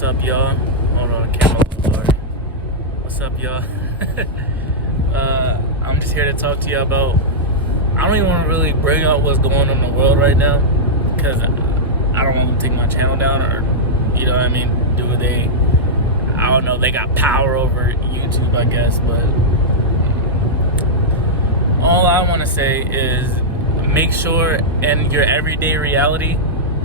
What's up, y'all? Hold on, camera. Sorry. What's up, y'all? I'm just here to talk to you about. I don't even want to really bring out what's going on in the world right now, because I don't want them to take my channel down, or you know what I mean? I don't know. They got power over YouTube, I guess, but all I want to say is make sure in your everyday reality,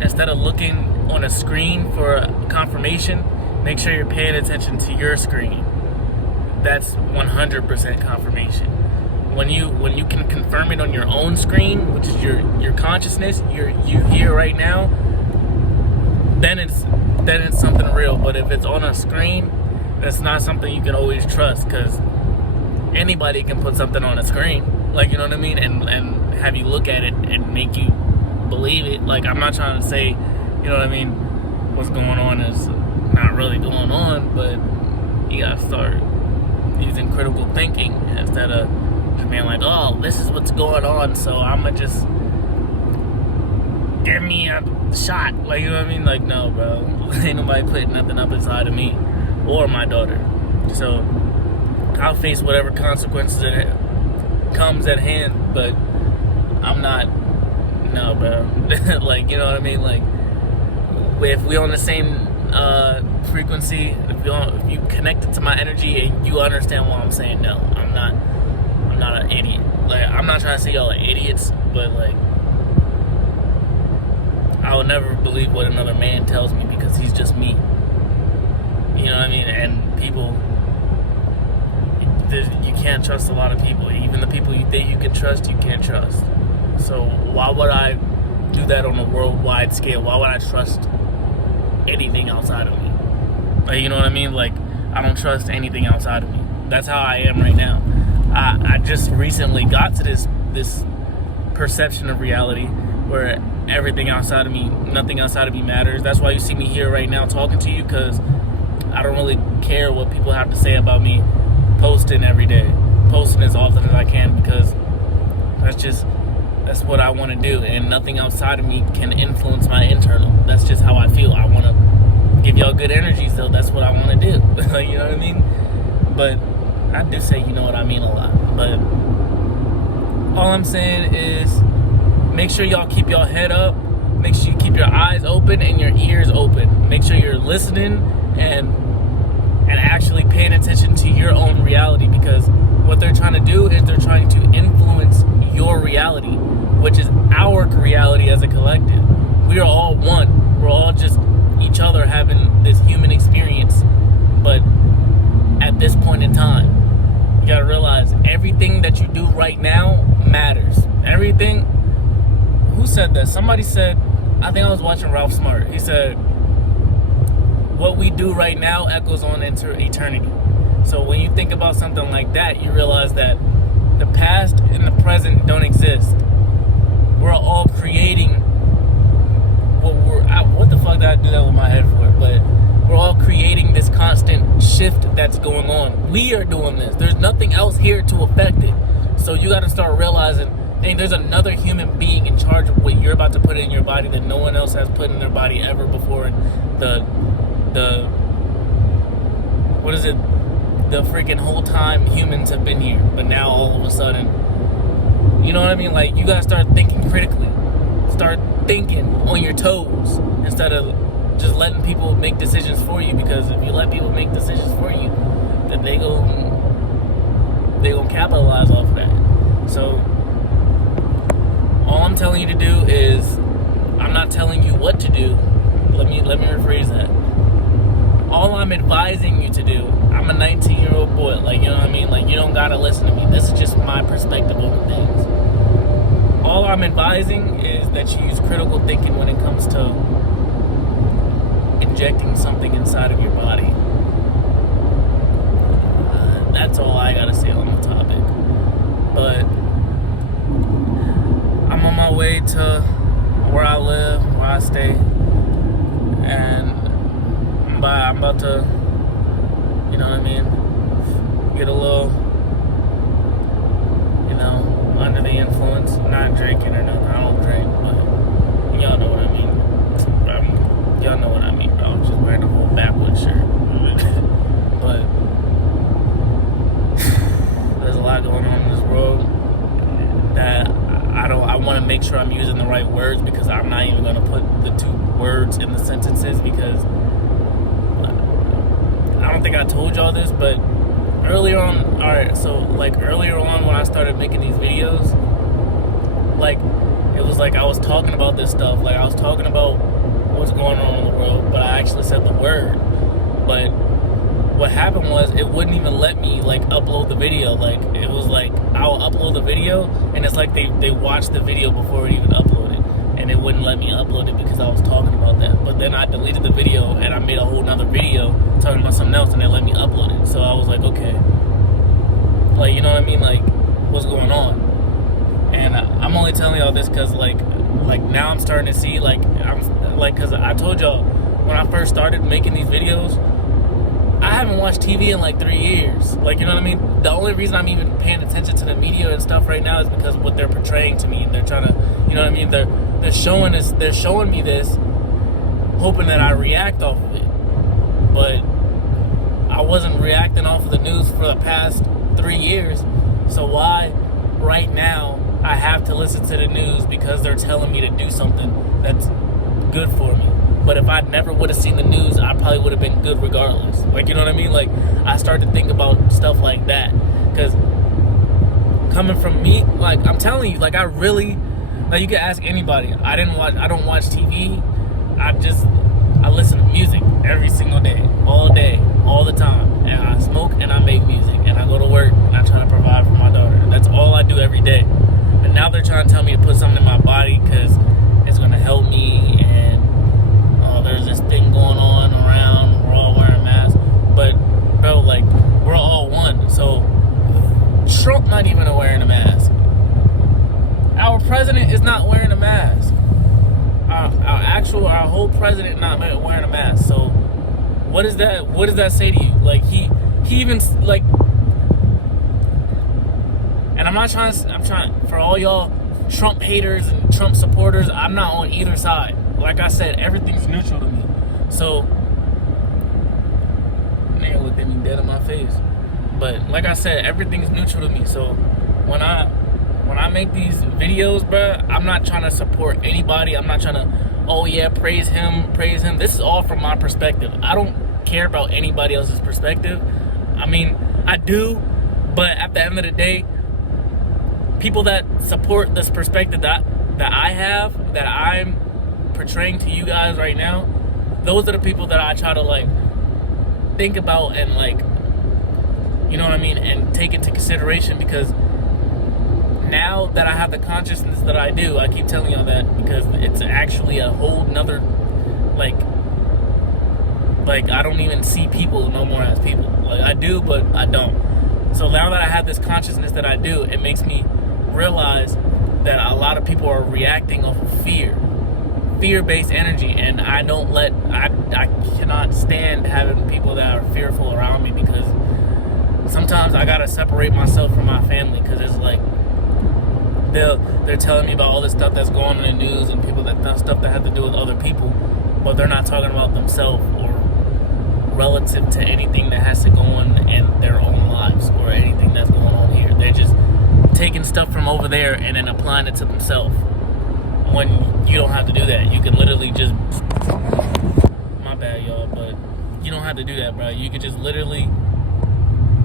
instead of looking on a screen for confirmation, make sure you're paying attention to your screen. That's 100% confirmation. When you can confirm it on your own screen, which is your consciousness, you here right now, then it's something real. But if it's on a screen, that's not something you can always trust, because anybody can put something on a screen, like, you know what I mean, and have you look at it and make you believe it. Like, I'm not trying to say, you know what I mean, what's going on is not really going on, but you gotta start using critical thinking instead of just being like, oh, this is what's going on, so I'ma just give me a shot. Like, you know what I mean? Like, no, bro. Ain't nobody putting nothing up inside of me or my daughter. So I'll face whatever consequences it comes at hand, but I'm not, no, bro. Like, you know what I mean? Like, if we on the same frequency, if you connected to my energy and you understand what I'm saying, no, I'm not an idiot. Like, I'm not trying to say y'all are idiots, but like, I will never believe what another man tells me, because he's just me. You know what I mean? And people, you can't trust a lot of people. Even the people you think you can trust, you can't trust. So why would I do that on a worldwide scale? Why would I trust anything outside of me? Like, you know what I mean? Like, I don't trust anything outside of me. That's how I am right now. I just recently got to this perception of reality where everything outside of me, nothing outside of me matters. That's why you see me here right now talking to you, because I don't really care what people have to say about me. Posting every day, posting as often as I can, because that's what I want to do, and nothing outside of me can influence my internal. That's just how I feel. I want to give y'all good energy, so that's what I want to do. You know what I mean? But I do say, you know what I mean, a lot. But all I'm saying is, make sure y'all keep your head up. Make sure you keep your eyes open and your ears open. Make sure you're listening and actually paying attention to your own reality, because what they're trying to do is they're trying to influence your reality, which is our reality as a collective. We are all one. We're all just each other having this human experience. But at this point in time, you gotta realize everything that you do right now matters. Everything. Who said that? Somebody said, I think I was watching Ralph Smart. He said, what we do right now echoes on into eternity. So when you think about something like that, you realize that the past and the present don't exist. We're all creating what the fuck did I do that with my head for? But we're all creating this constant shift that's going on. We are doing this. There's nothing else here to affect it. So you got to start realizing, dang, there's another human being in charge of what you're about to put in your body that no one else has put in their body ever before. What is it? The freaking whole time humans have been here, but now all of a sudden, you know what I mean? Like, you gotta start thinking critically. Start thinking on your toes instead of just letting people make decisions for you, because if you let people make decisions for you, then they gonna capitalize off of that. So all I'm telling you to do is, I'm not telling you what to do. Let me rephrase that. All I'm advising you to do, I'm a 19-year-old boy, like, you know what I mean? Like, you don't gotta listen to me. This is just my perspective on things. All I'm advising is that you use critical thinking when it comes to injecting something inside of your body. That's all I gotta say on the topic. But I'm on my way to where I live, where I stay, and I'm about to, you know what I mean, get a little, you know, under the influence. Not drinking or nothing. I don't drink, but y'all know what I mean. Y'all know what I mean, bro. I'm just wearing the whole backwards. this because I don't think I told y'all this, but earlier on, earlier on when I started making these videos, like, it was like I was talking about this stuff, like I was talking about what's going on in the world, but I actually said the word. But what happened was it wouldn't even let me like upload the video. Like, it was like I'll upload the video and it's like they watched the video before it even uploaded, and it wouldn't let me upload it because I was talking about that. But then I deleted the video and I made a whole nother video talking about something else, and they let me upload it. So I was like, okay, like, you know what I mean, like, what's going on? And I'm only telling y'all this because like now I'm starting to see, like, because I told y'all when I first started making these videos, I haven't watched TV in like 3 years. Like, you know what I mean? The only reason I'm even paying attention to the media and stuff right now is because of what they're portraying to me. They're trying to, you know what I mean? They're showing me this, hoping that I react off of it. But I wasn't reacting off of the news for the past 3 years. So why right now I have to listen to the news because they're telling me to do something that's good for me? But if I never would have seen the news, I probably would have been good regardless. Like, you know what I mean? Like, I started to think about stuff like that. Because coming from me, like, I'm telling you, like, I really, like, you can ask anybody. I don't watch TV. I listen to music every single day, all the time. And I smoke and I make music. And I go to work and I try to provide for my daughter. That's all I do every day. And now they're trying to tell me to put something in my body because it's going to help me, and there's this thing going on around, we're all wearing masks. But, bro, like, we're all one. So, Trump not even wearing a mask. Our president is not wearing a mask. Our whole president not wearing a mask. So, what does that say to you? Like, he even, like, and I'm trying, for all y'all Trump haters and Trump supporters, I'm not on either side. Like I said, everything's neutral to me. So, nigga looked at me dead in my face. But like I said, everything's neutral to me. So when I make these videos, bruh, I'm not trying to support anybody. I'm not trying to, oh yeah, praise him. This is all from my perspective. I don't care about anybody else's perspective. I mean, I do, but at the end of the day, people that support this perspective that I have, that I'm portraying to you guys right now, those are the people that I try to, like, think about and, like, you know what I mean, and take into consideration. Because now that I have the consciousness that I do, I keep telling y'all that because it's actually a whole nother, like I don't even see people no more as people. Like, I do, but I don't. So now that I have this consciousness that I do, it makes me realize that a lot of people are reacting off of fear-based energy, and I cannot stand having people that are fearful around me, because sometimes I gotta separate myself from my family, because it's like they're telling me about all this stuff that's going on in the news and people that does stuff that have to do with other people, but they're not talking about themselves or relative to anything that has to go on in their own lives or anything that's going on here. They're just taking stuff from over there and then applying it to themselves, when you don't have to do that. You can literally just, my bad y'all, but you don't have to do that, bro. You can just literally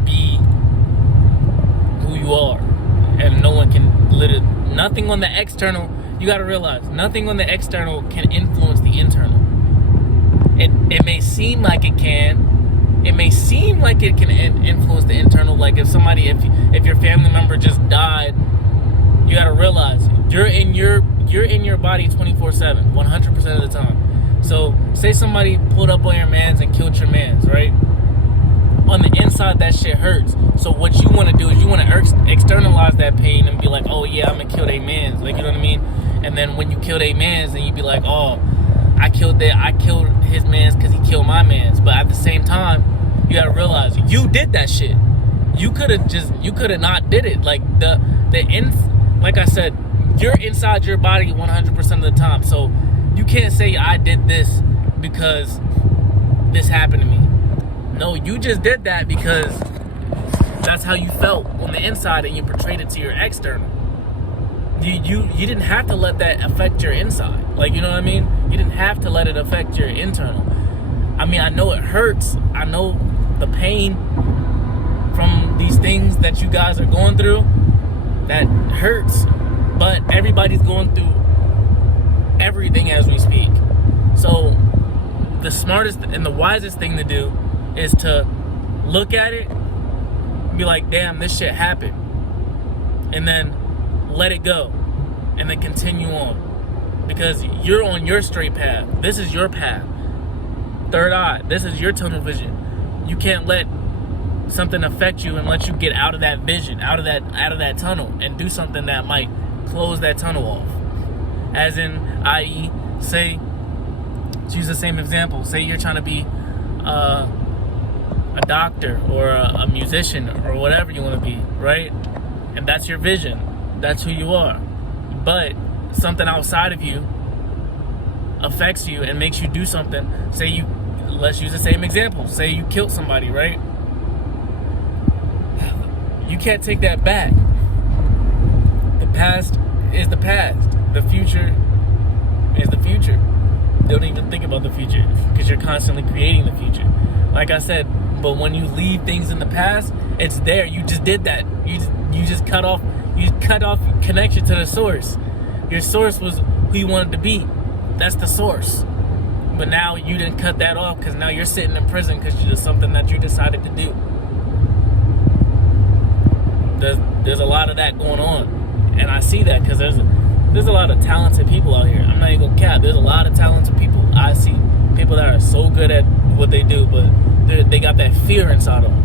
be who you are, and no one can nothing on the external, you gotta realize, nothing on the external can influence the internal. It may seem like it can. It may seem like it can influence the internal. Like if your family member just died, you gotta realize you're in your body 24/7, 100% of the time. So say somebody pulled up on your mans and killed your mans, right? On the inside, that shit hurts. So what you want to do is you want to externalize that pain and be like, oh yeah, I'm gonna kill they mans, like, you know what I mean? And then when you kill they mans, then you be like, oh, I killed his mans because he killed my mans. But at the same time, you gotta realize you did that shit. You could have not did it. Like like I said, you're inside your body 100% of the time. So you can't say I did this because this happened to me. No, you just did that because that's how you felt on the inside, and you portrayed it to your external. You didn't have to let that affect your inside. Like, you know what I mean? You didn't have to let it affect your internal. I mean, I know it hurts. I know the pain from these things that you guys are going through. That hurts. But everybody's going through everything as we speak. So the smartest and the wisest thing to do is to look at it, be like, damn, this shit happened, and then let it go, and then continue on, because you're on your straight path. This is your path. Third eye. This is your tunnel vision. You can't let something affect you and let you get out of that vision, out of that tunnel, and do something that might close that tunnel off. As in, i.e., say, let's use the same example. Say you're trying to be a doctor or a musician or whatever you want to be, right? And that's your vision. That's who you are. But something outside of you affects you and makes you do something. Say you, let's use the same example. Say you killed somebody, right? You can't take that back. The past is the past. The future is the future. Don't even think about the future, because you're constantly creating the future. Like I said, but when you leave things in the past, it's there. You just did that. You just cut off connection to the source. Your source was who you wanted to be. That's the source. But now you didn't cut that off, because now you're sitting in prison because it's just something that you decided to do. There's a lot of that going on, and I see that because there's a lot of talented people out here. I'm not even gonna cap. There's a lot of talented people. I see people that are so good at what they do, but they got that fear inside of them.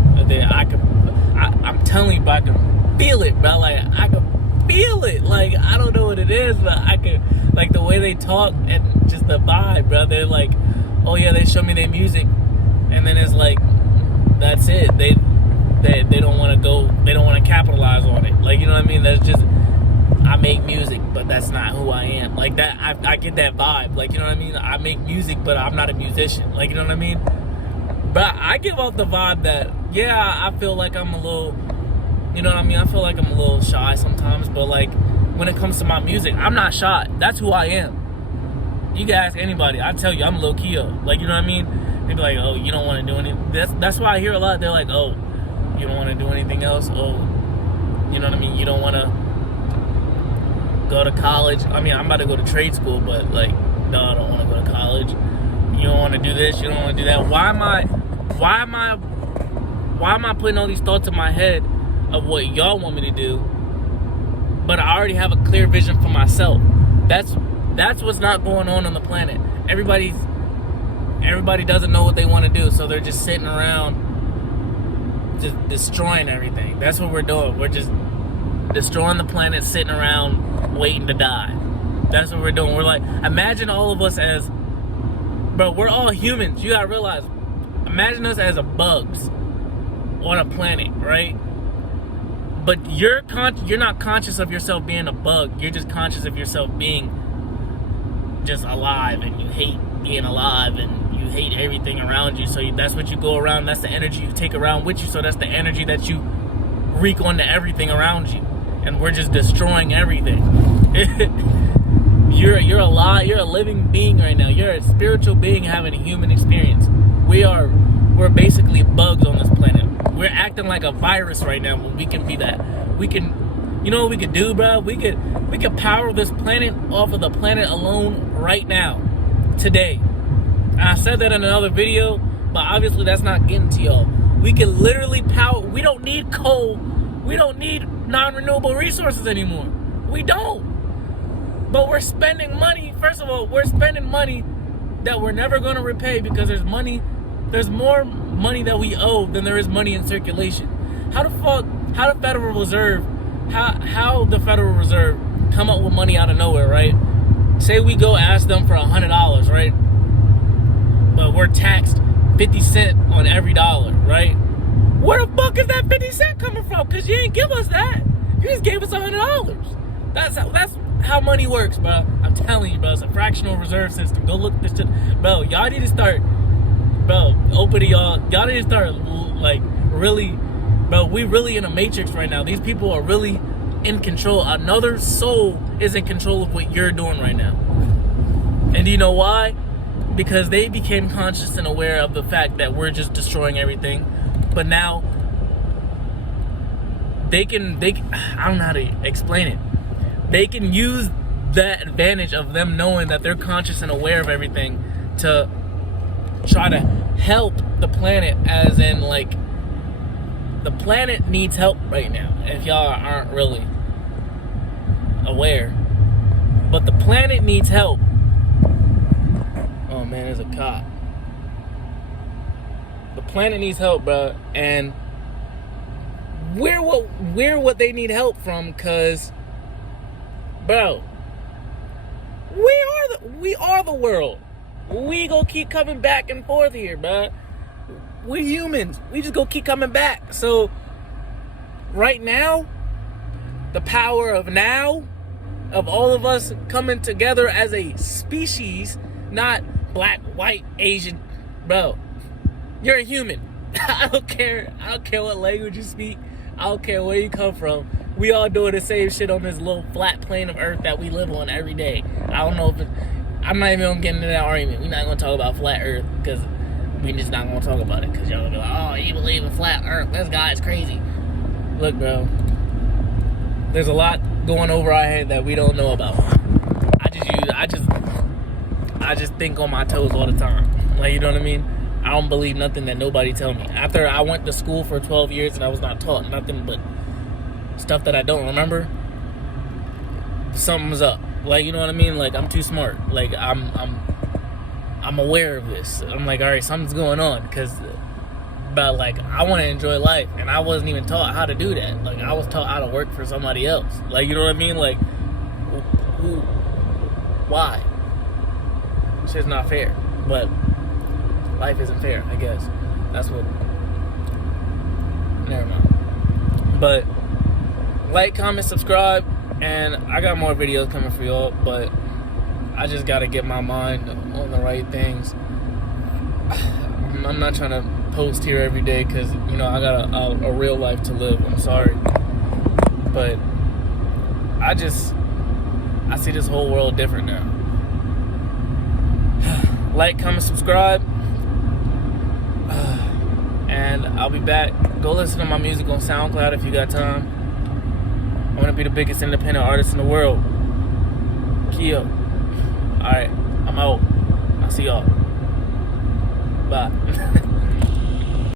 I'm telling you, bro, I can feel it, bro. Like, I can feel it. Like, I don't know what it is, but I can, like, the way they talk and just the vibe, bro. They're like, oh yeah, they show me their music, and then it's like, that's it. They don't want to go. They don't want to capitalize on it. Like, you know what I mean? That's just, I make music, but that's not who I am. Like that, I get that vibe. Like, you know what I mean? I make music, but I'm not a musician. Like, you know what I mean? But I give off the vibe that, yeah, I feel like I'm a little, you know what I mean? I feel like I'm a little shy sometimes, but like, when it comes to my music, I'm not shy. That's who I am. You can ask anybody. I tell you, I'm Lil Keoh. Like, you know what I mean? They be like, oh, you don't want to do anything. That's why I hear a lot. They're like, oh, you don't want to do anything else? Oh, you know what I mean? You don't want to go to college. I mean, I'm about to go to trade school, but like, no, I don't want to go to college. You don't want to do this, you don't want to do that. Why am I putting all these thoughts in my head of what y'all want me to do, but I already have a clear vision for myself? That's what's not going on the planet. Everybody doesn't know what they want to do, so they're just sitting around just destroying everything. That's what we're doing. We're just destroying the planet, sitting around waiting to die. That's what we're doing. We're like, imagine all of us as, bro, we're all humans. You gotta realize, imagine us as bugs on a planet, right? But you're not conscious of yourself being a bug. You're just conscious of yourself being just alive, and you hate being alive, and you hate everything around you. So that's what you go around. That's the energy you take around with you. So that's the energy that you wreak onto everything around you. And we're just destroying everything. You're alive. You're a living being right now. You're a spiritual being having a human experience. We're basically bugs on this planet. We're acting like a virus right now when we can be that. We can, you know what we could do, bro? We could power this planet off of the planet alone right now, today. And I said that in another video, but obviously that's not getting to y'all. We can literally power. We don't need coal. We don't need non-renewable resources anymore. We don't. But we're spending money. First of all, we're spending money that we're never going to repay, because there's more money that we owe than there is money in circulation. How the Federal Reserve come up with money out of nowhere, right? Say we go ask them for $100, right? But we're taxed 50 cents on every dollar, right? Where the fuck is that 50 cents coming from? Because you ain't give us that. You just gave us $100. That's how money works, bro. I'm telling you, bro. It's a fractional reserve system. Go look at this shit. Bro, y'all need to start, y'all need to start, like, really, bro, we really in a matrix right now. These people are really in control. Another soul is in control of what you're doing right now. And do you know why? Because they became conscious and aware of the fact that we're just destroying everything. But now they can I don't know how to explain it. They can use that advantage of them knowing that they're conscious and aware of everything to try to help the planet, as in, like, the planet needs help right now, if y'all aren't really aware. But the planet needs help. Oh man, there's a cop. The planet needs help, bro, and we're what they need help from, cause, bro, we are the world. We gonna keep coming back and forth here, bro. We're humans. We just gonna keep coming back. So right now, the power of now, of all of us coming together as a species, not black, white, Asian, bro. You're a human. I don't care what language you speak. I don't care where you come from. We all doing the same shit on this little flat plane of earth that we live on every day. I don't know if I'm not even gonna get into that argument. We're not gonna talk about flat earth, because we just not gonna talk about it, because y'all gonna be like, oh, you believe in flat earth, this guy's crazy. Look, bro, there's a lot going over our head that we don't know about. I just think on my toes all the time. Like, you know what I mean? I don't believe nothing that nobody tell me. After I went to school for 12 years and I was not taught nothing but stuff that I don't remember, something's up. Like, you know what I mean? Like, I'm too smart. Like, I'm aware of this. I'm like, all right, something's going on, because, but like, I want to enjoy life, and I wasn't even taught how to do that. Like, I was taught how to work for somebody else. Like, you know what I mean? Like, why? Shit's not fair. But life isn't fair, I guess. That's what. Never mind. But like, comment, subscribe. And I got more videos coming for y'all, but I just gotta get my mind on the right things. I'm not trying to post here every day, because, you know, I got a real life to live. I'm sorry. But I see this whole world different now. Like, comment, subscribe. And I'll be back. Go listen to my music on SoundCloud if you got time. I want to be the biggest independent artist in the world. Keoh. Alright, I'm out. I'll see y'all. Bye.